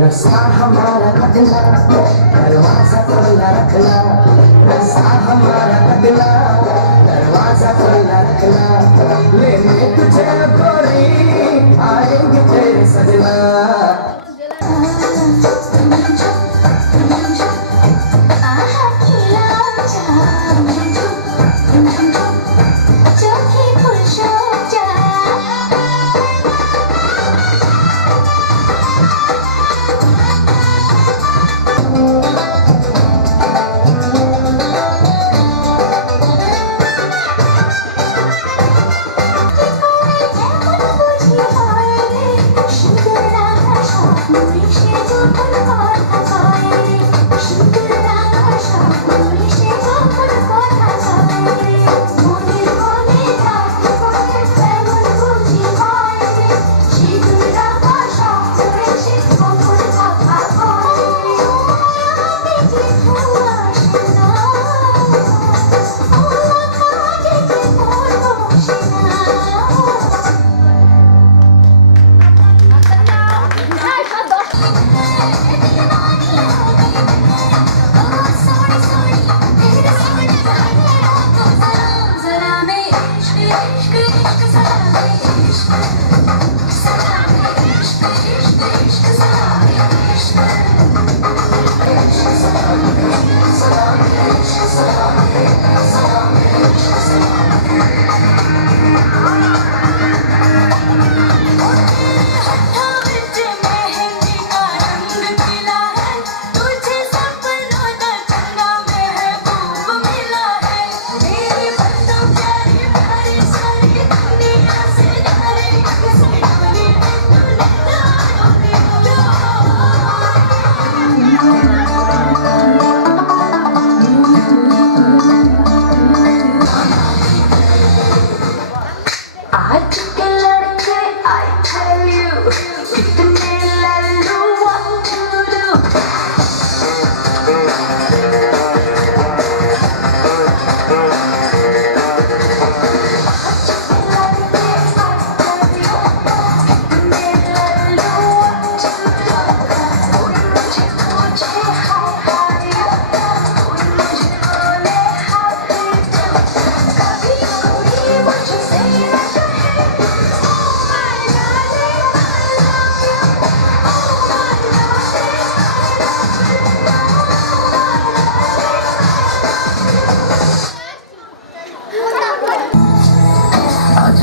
रस्सा हमारा बदला दरवाजा खुला रखना रस्सा हमारा बदला दरवाजा खुला रखना लेने तुझे गोरी आएंगे तेरे सजना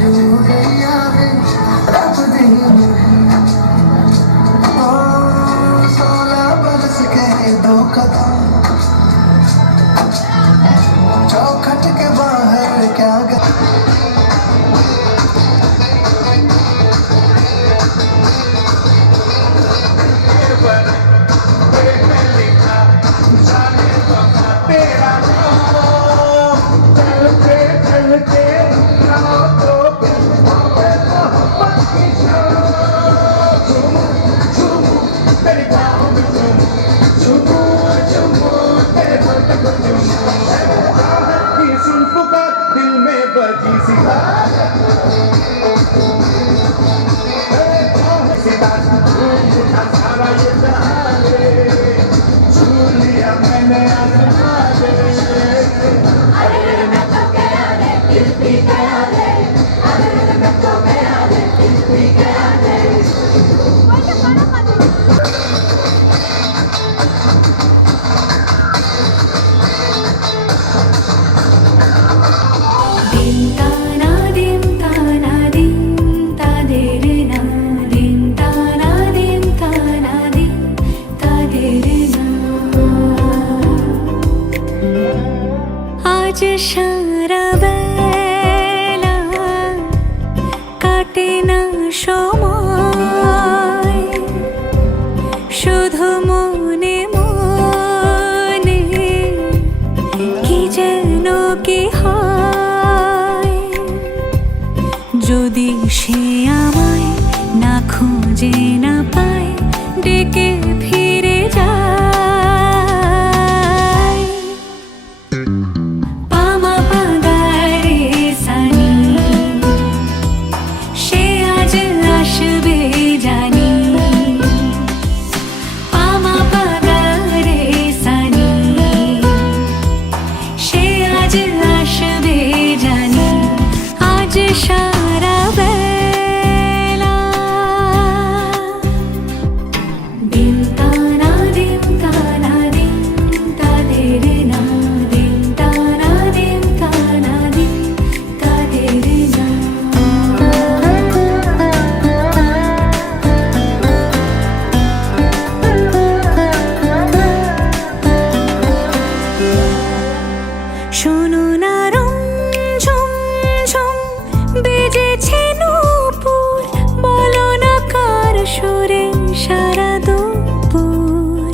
हो गया है रात दिन ओ 16 बरस के दो कदम चौखट के बाहर क्या आज সারা বেলা কাটে না সময় শুধু মনে মনে কি যেন কি হয় যদি সে আমায় না খুঁজে না পায় ডেকে ফিরে যায় শোনো না ঝুম ঝুম বেজেছে নূপুর বলো না কার সুরে সারা দুপুর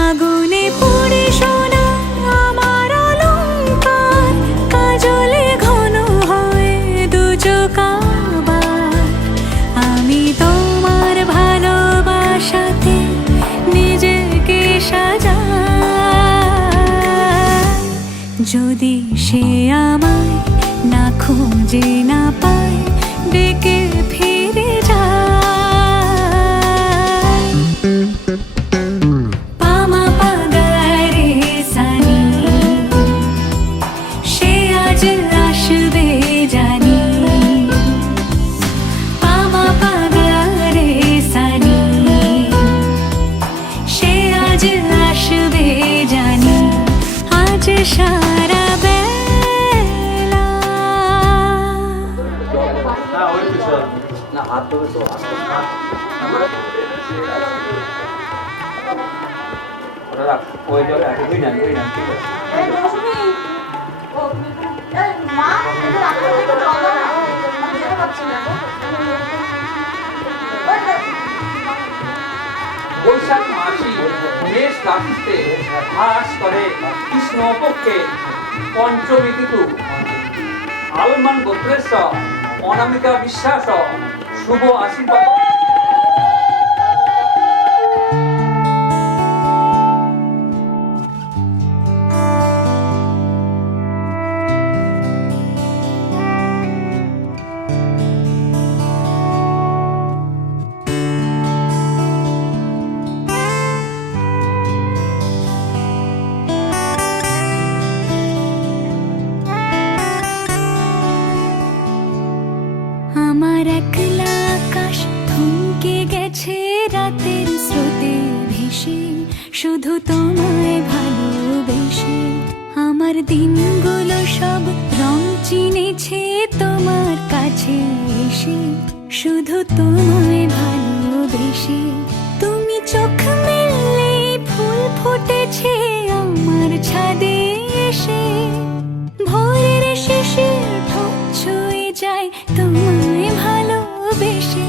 আগুনে পড়ে সোনা আমার অলংকার কাজলে ঘন হয় দু চোখ আবার আমি তোমার ভালোবাসাতে নিজেকে সাজাই যদি সে আমায় না খুঁজে না পায় ডেকে ফিরে যায় পামা পাগারে সানি সে আজ আসবে জানি পামা পাগারে সানি সে আজ আসবে জানি আজ সারা বেলা না হাত ধরে তো ওই জায়গায় ঠিক আছে বৈশাখ মাসি মেষ রাশিতে হাস করে কৃষ্ণ পক্ষে পঞ্চমী তিথু আলমান গোত্রেশ অনামিকা বিশ্বাস শুভ আশীর্বাদ আমার একলা আকাশ শুধু তোমায় ভালোবেসে। তুমি চোখ মেললে ফুল ফুটেছে আমার ছাদে এসে। ভোরের শিশির ঠোঁট ছুঁয়ে যায় তোমায় ভালোবেসে।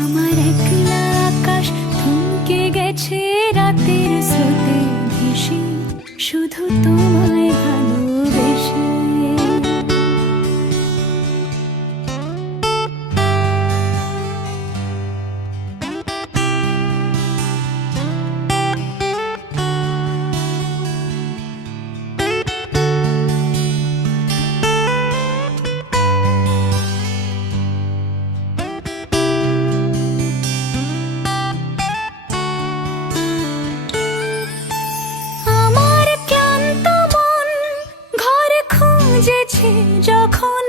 আমার একলা আকাশ থমকে গেছে রাতের স্রোতে ভেসে, শুধু তোমায় ভালোবেসে। আমার ক্লান্ত মন ঘরে খুঁজেছে যখন,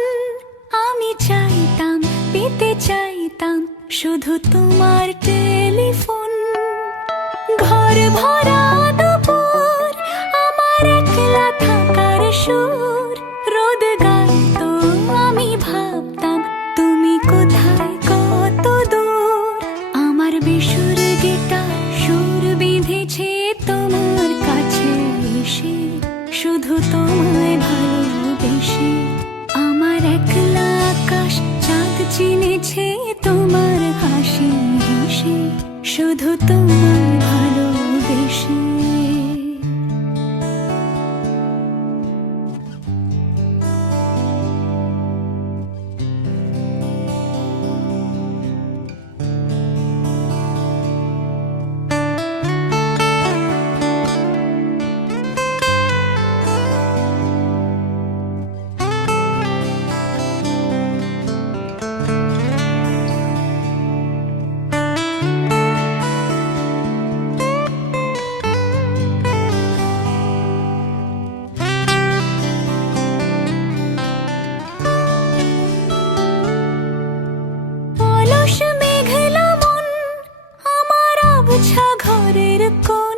আমি চাইতাম পেতে চাইতাম শুধু তোমার টেলিফোন। ঘর ভরা দুপুর আমার একলা থাকার সুর, রোদ গাইতো আমি ভাবতাম তুমি কোথায় কত দূর। আমার বেসুর গিটার সুর বিঁধেছে তোমার কাছে এসে, শুধু তোমায় ভালোবেসে। আমার একলা আকাশ চাঁদ চিনেছে তোমার হাসি হেসে, শুধু তোমায় ভালোবেসে। অলস মেঘলা মন আমার আবছা ঘরের কোণ,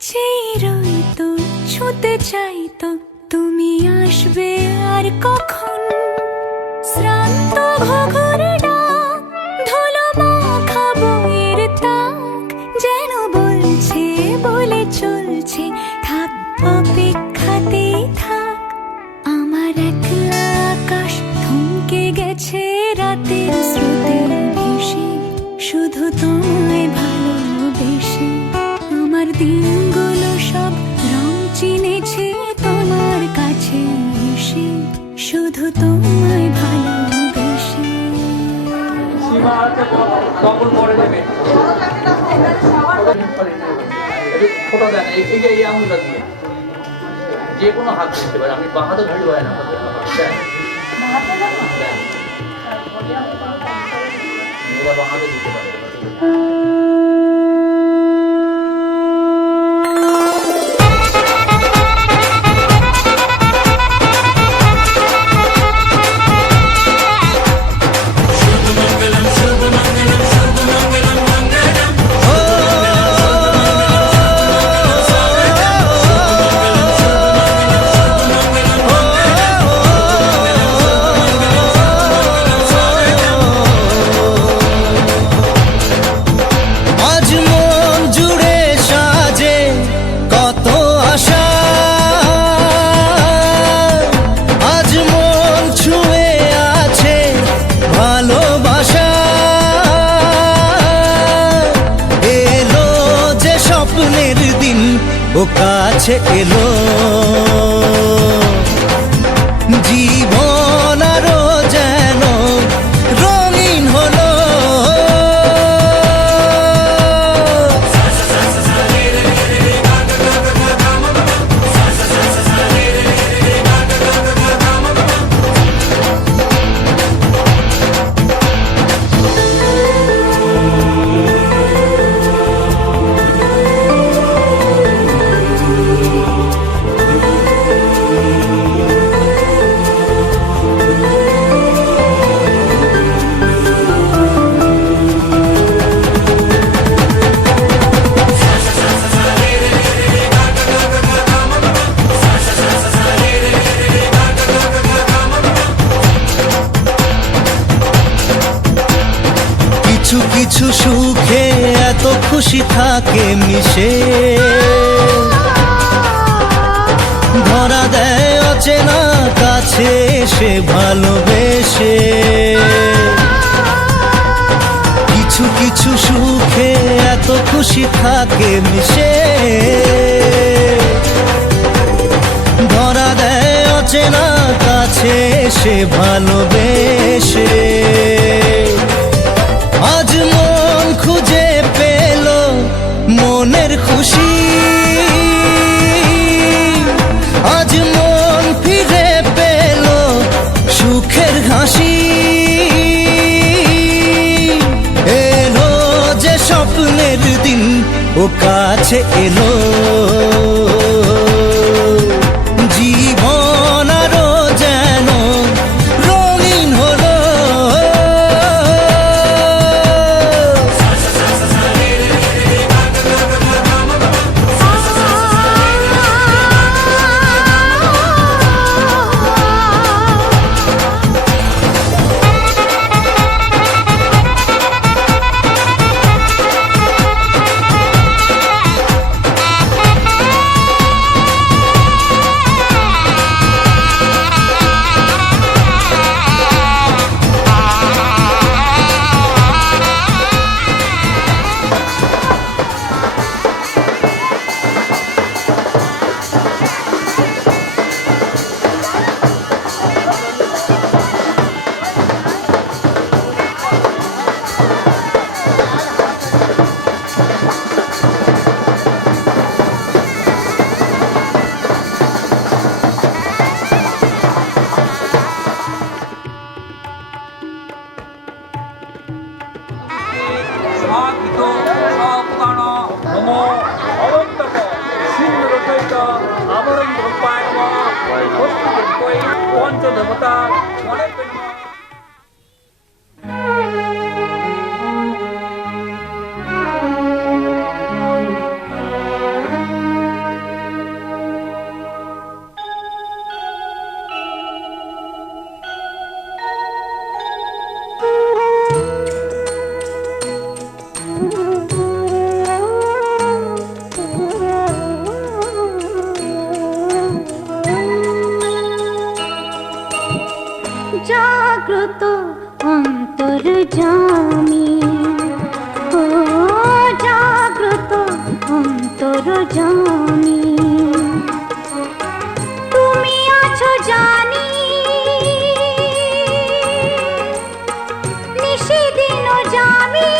চেয়ে রইতো ছুঁতে চাইতো তুমি আসবে আর কখন। শ্রান্ত ঘুঘুর ডাক ধুলো মাখা বইয়ের তাক, যেন বলছে বলে চলছে থাক অপেক্ষাতেই থাক। আমার একলা আকাশ থমকে গেছে রাতের স্রোতে ভেসে, শুধু তোমায় ভালোবেসে। আমার দিনগুলো সব রং চিনেছে তোমার কাছে এসে, শুধু তোমায় ভালোবেসে। সীমা আছে তখন পরে দেবে ফটো দেন। এই যে এই আঙুলটা দিয়ে যে কোনো হাত দিতে পারে, আপনি বাঁ হাতে ধরতে পারেন না। মেয়েরা বাঁ হাতে দিতে পারে। ও কাছে এলো জীবন আরো যেন রঙিন হলো। কিছু সুখে এত খুশি থাকে মিশে, ধরা দেয় অচেনা কাছে এসে ভালোবেসে। কিছু কিছু সুখে এত খুশি থাকে মিশে, ধরা দেয় অচেনা কাছে এসে ভালোবেসে। আজ মন খুঁজে পেল মনের খুশি, আজ মন ফিরে পেল সুখের হাসি। এলো যে স্বপ্নের দিন ও কাছে এলো, জীবন আরো যেন রঙিন হলো। পঞ্চদেবতা জাগ্রত অন্তর্যামী, ও জাগ্রত অন্তর্যামী, তুমি আছো জানি নিশিদিন জামি,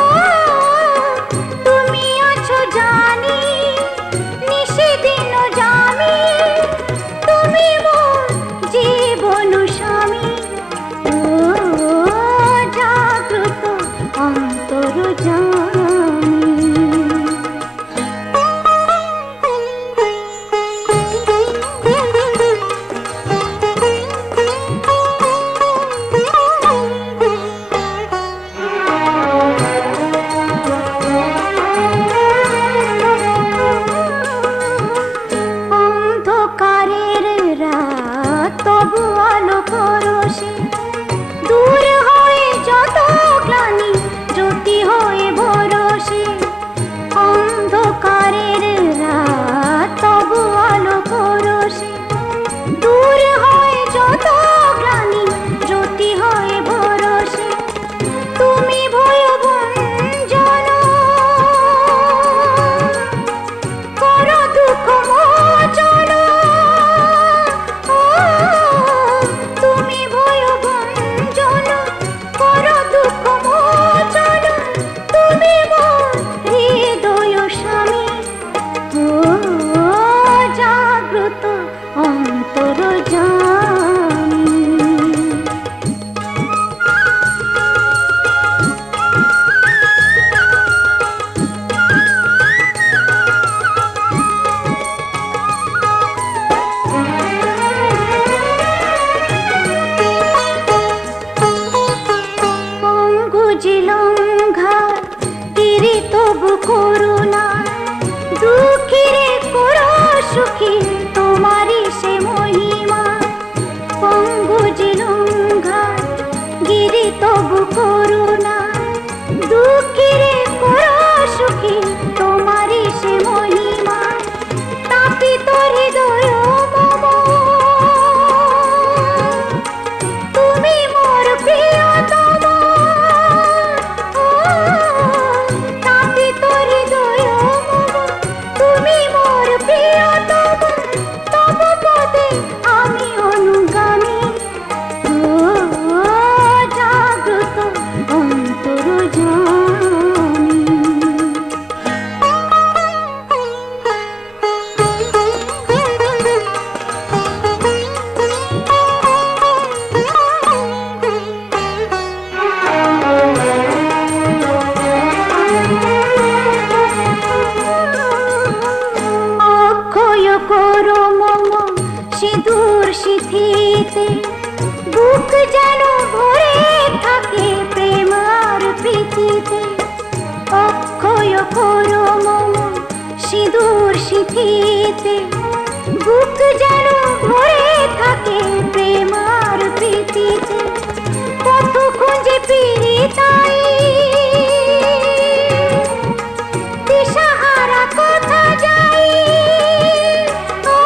ও তুমি আছো জানি নিশিদিন জামি, তুমি মোর জীবন স্বামী, ও জাগ্রত অন্তর্যামী। অন্ধকারের রাত তবু আলো পরশে, দূর হয়ে যত গ্লানি জ্যোতি হয়ে ভরসে। অন্ধকারের রাত তবু আলো পরশে, দূর হয়ে যত গ্লানি জ্যোতি হয়ে ভরসে। তুমি ভয়ভঞ্জন করো দুঃখ মোচন, ও তুমি ভয়ভঞ্জন করো দুঃখ মোচন, তুমি মোর হৃদয় স্বামী, ও জাগ্রত অন্তর্যামী। অঙ্গুজিলঙ্ঘা তীরে তবু করুণা, দুঃখীরে করো সুখী তোমারই সে মহিমা। স্মৃতিতে বুক যেন ভরে থাকে প্রেম আর প্রীতিতে। অক্ষয় করো মম সিঁদুর সিঁথিতে, বুক যেন ভরে থাকে প্রেম আর প্রীতিতে। পথ খুঁজে ফিরি তাই দিশাহারা কোথা যাই, ও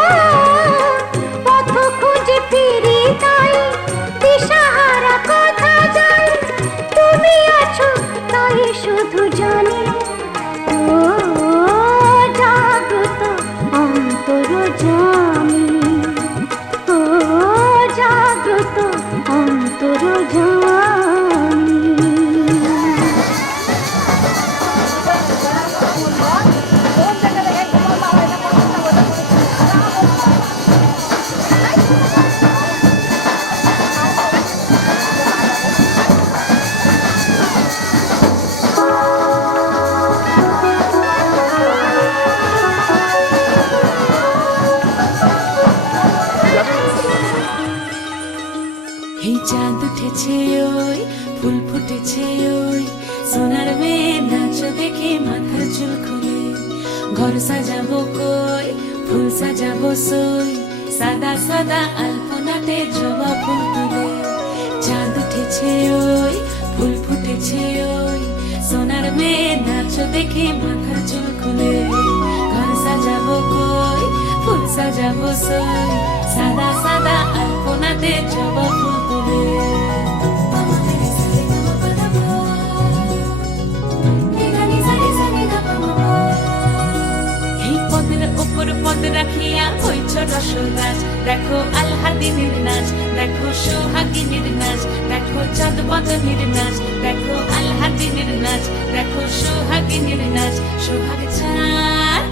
পথ খুঁজে ফিরি তাই দিশাহারা কোথা যাই। তুমি আছো তাই শুধু জানি, ও জাগ্রত অন্তর জানি, ও জাগ্রত অন্তর জানি। এই চাঁদ উঠেছে ওই ফুল ফুটেছে ওই সোনার মেয়ে নাচ দেখে মাথার চুল খুলে। ঘর সাজাবো কই ফুল সাজাবো সই, সাদা সাদা আলপনাতে জবা ফুল তুলে। চাঁদ উঠেছে ওই ফুল ফুটেছে ওই সোনার মেয়ে নাচ দেখে মাথার চুল খুলে। ঘর সাজাবো কই ফুল সাজাবো সই, সাদা সাদা আলপনাতে জবা ফুল তুলে। এই পদের উপর পদ রাখিয়া হইছ রসরাজ, দেখো আলহাদিনের নাচ, দেখো সোহাগিনীর নাচ, দেখো চাঁদ বদনের নাচ, দেখো আলহাদিনের নাচ, দেখো সোহাগিনীর নাচ। সোহাগ চাঁদ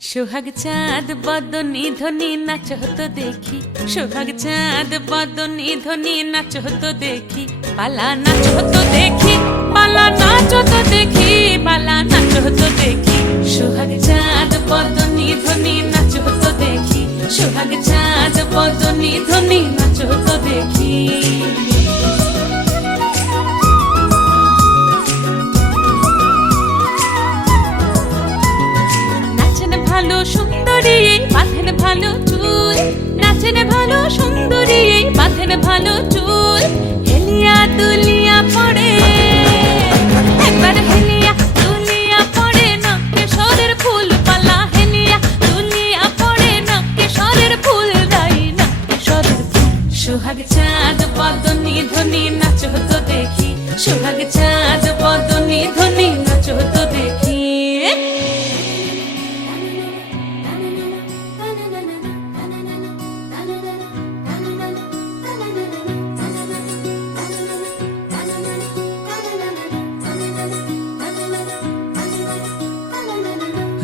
সোহাগ চাঁদ বদনী ধ্বনি নাচ হতো দেখি, সোহাগ চাঁদ বদনী ধ্বনি নাচ হতো দেখি। পালা নাচ হতো দেখি, পালা নাচ হতো দেখি, পালা নাচ হতো দেখি। সোহাগ চাঁদ বদনী ধ্বনি নাচ হতো দেখি, সোহাগ চাঁদ বদনী ধ্বনি নাচ হতো দেখি। ভালো সুন্দরী বাঁধেন ভালো চুল, নাচেন ভালো সুন্দরী বাঁধেন ভালো চুল। হেলিয়া দুলিয়া পড়ে একবার, হেলিয়া দুলিয়া পড়ে না কেশরের ফুল পালা। হেলিয়া দুলিয়া পড়ে না কেশরের ফুল দাই না কেশরের ফুল। সোহাগ চাঁদ বদনী ধ্বনি নাচ হতো দেখি, সোহাগ চাঁদ বদনী ধ্বনি নাচ হতো দেখি।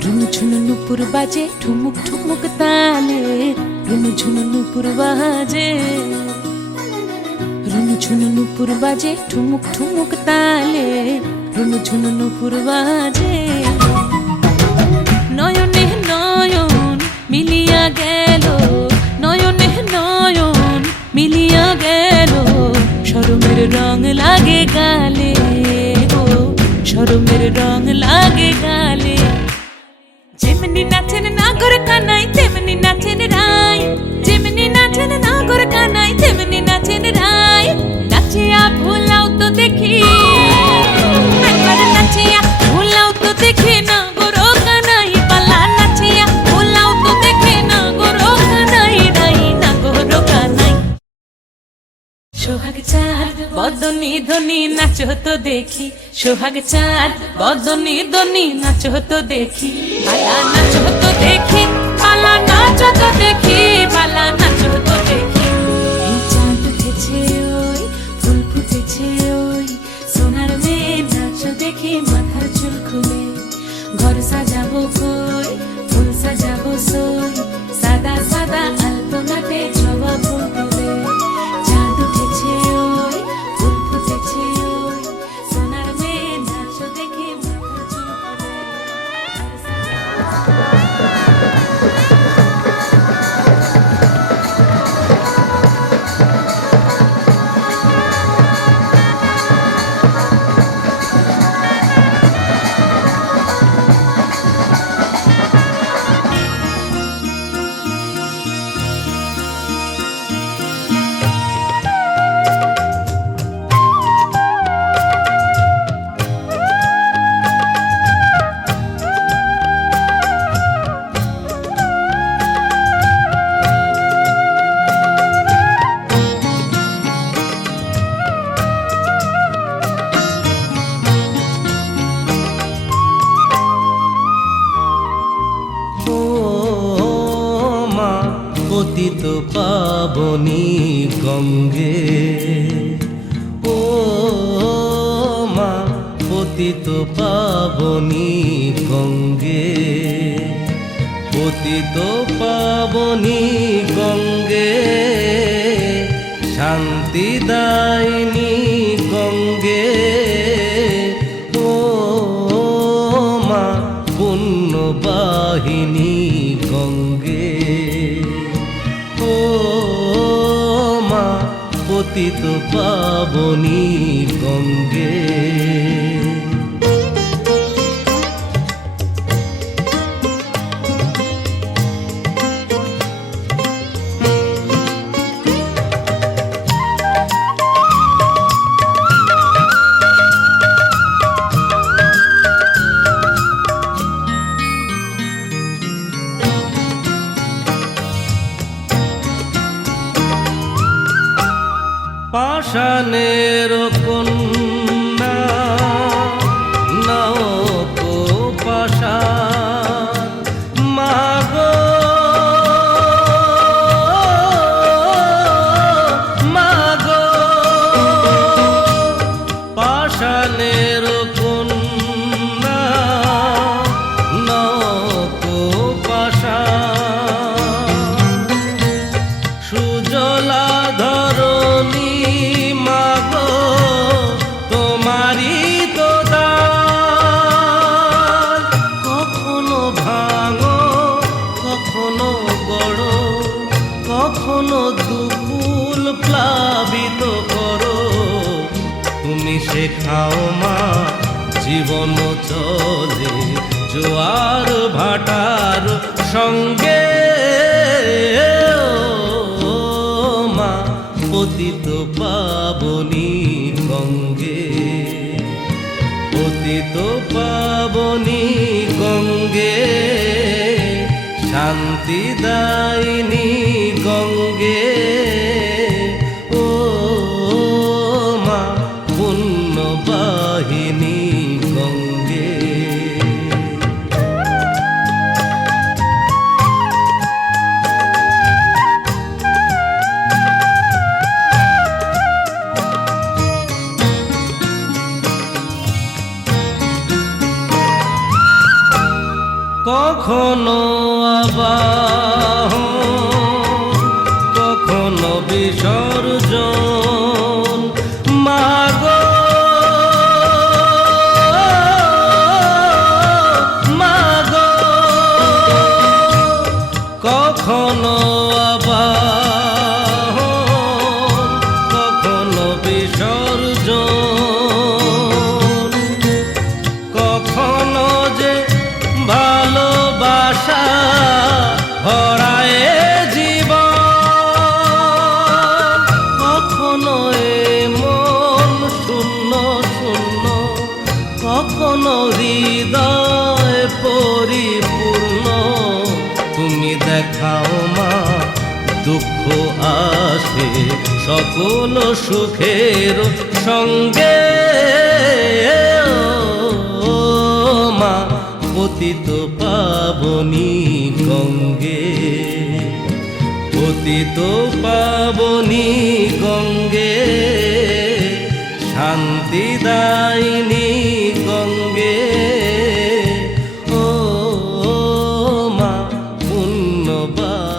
রুনু ঝুনু নুপুর বাজে ঠুমুক ঠুমুক তালে, রুনু ঝুনু নুপুর বাজে, রুনু ঝুনু নুপুর বাজে ঠুমুক ঠুমুক তালে, রুনু ঝুনু নুপুর বাজে। নয়নে নয়ন মিলিয়া গেল, নয়নে নয়ন মিলিয়া গেল, শরমের রং লাগে গালে গো, শরমের রং লাগে গালে। যেমনি নাচেন নাগর কানাই তেমনি নাচেন রায়, যেমনি নাচেন নাগর কানাই তেমনি নাচেন রায়। নাচিয়া ভুলাও তো দেখি একবার, নাচিয়া ভুলাও তো দেখি নাগর কানাই পালা। নাচিয়া ভুলাও তো দেখি নাগর কানাই রাই, নাগর কানাই। সোহাগ চাঁদ বদনী ধ্বনি নাচ হতো দেখি, সোহাগ চাঁদ বদনী ধ্বনি নাচ হতো দেখি। পালা নাচ হতো দেখি, পালা নাচ হতো দেখি, পালা নাচ হতো দেখি। এই চাঁদ উঠেছে ওই ফুল ফুটেছে ওই সোনার মেয়ে নাচ দেখি মাথার চুল খুলে। ঘর সাজাবো কই ফুল সাজাবো সই, সাদা সাদা আলপনাতে জবা ফুল তুলে। চাঁদ উঠেছে ওই ফুল ফুটেছে ওই সোনার মেয়ে নাচ দেখি মাথার চুল খুলে। পতিত পাবনী গঙ্গে, ও মা পতিত পাবনী গঙ্গে, পতিত পাবনী গঙ্গে, শান্তিদায়িনী গঙ্গে, ও মা পুণ্যবাহিনী গঙ্গে, ও মা পতিত পাবনী গঙ্গে। পাষাণের কন্যা নাও কো পাষাণ, মাগো মাগো পাষাণের কন্যা নাও কো পাষাণ, সুজলা ধরণী মাগো তোমারি তো দান, কখনো ভাঙো কখনো গড়ো, কখনো দুকুল প্লাবিত করো, তুমি শেখাও মা জীবন চলে জোয়ার ভাটার সঙ্গে, ও মা পতিত পাবনী গঙ্গে, পতিত পাবনী গঙ্গে, শান্তিদায়িনী গঙ্গে, ও মা পুণ্যবাহিনী গঙ্গে। কখনো আবাহন কখনো বিসর্জন, মাগো মাগো কখনো আবাহন কখনো বিসর্জন, কখনো যে ভালোবাসা ভরায় জীবন, কখনো এ মন শূন্য শূন্য, কখনো হৃদয় পরিপূর্ণ, তুমি দেখাও মা দুঃখ আসে সকল সুখের সঙ্গে, ও মা পতিত পাবনী গঙ্গে, পতিত পাবনী গঙ্গে, শান্তিদায়িনী গঙ্গে, ও মা পুণ্যবাহিনী।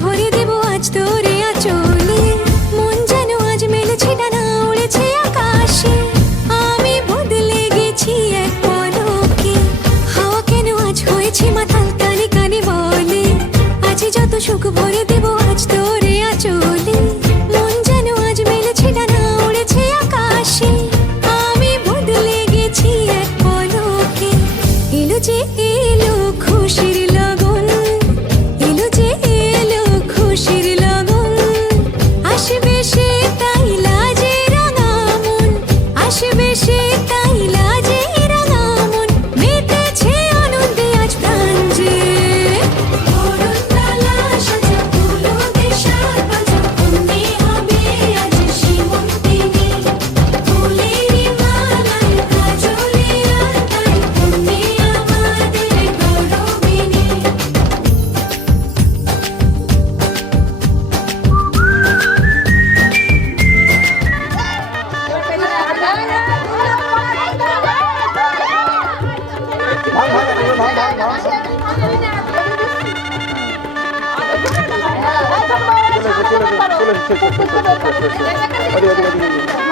ভরে দেব আজ তোরে আঁচলে মন যেন আজ মেলেছে ডানা উড়েছে আকাশে আমি বদলে গেছি এক পলকে হাওয়া কেন আজ হয়েছে মাতাল কানে কানে বলে আজ যত সুখ ভরে দেব আজ তোরে আঁচলে মন যেন আজ মেলেছে ডানা উড়েছে আকাশে আমি বদলে গেছি এক পলকে এলো যে এলো খুশির লগন এলো যে এলো খুশির লগন আসবে সে তাই লাজে রাঙা মন আসবে সে তাই লাজে রাঙা মন মেতেছে আনন্দে আজ প্রাণ যে বরণডালা সাজা ফুলো দেশার বাজা কন্যে হবে আজ সীমন্তিনী ফুলেরই মালায় কাজলে আলতায় কন্যে আমাদের গৌরবিনী চলে এসে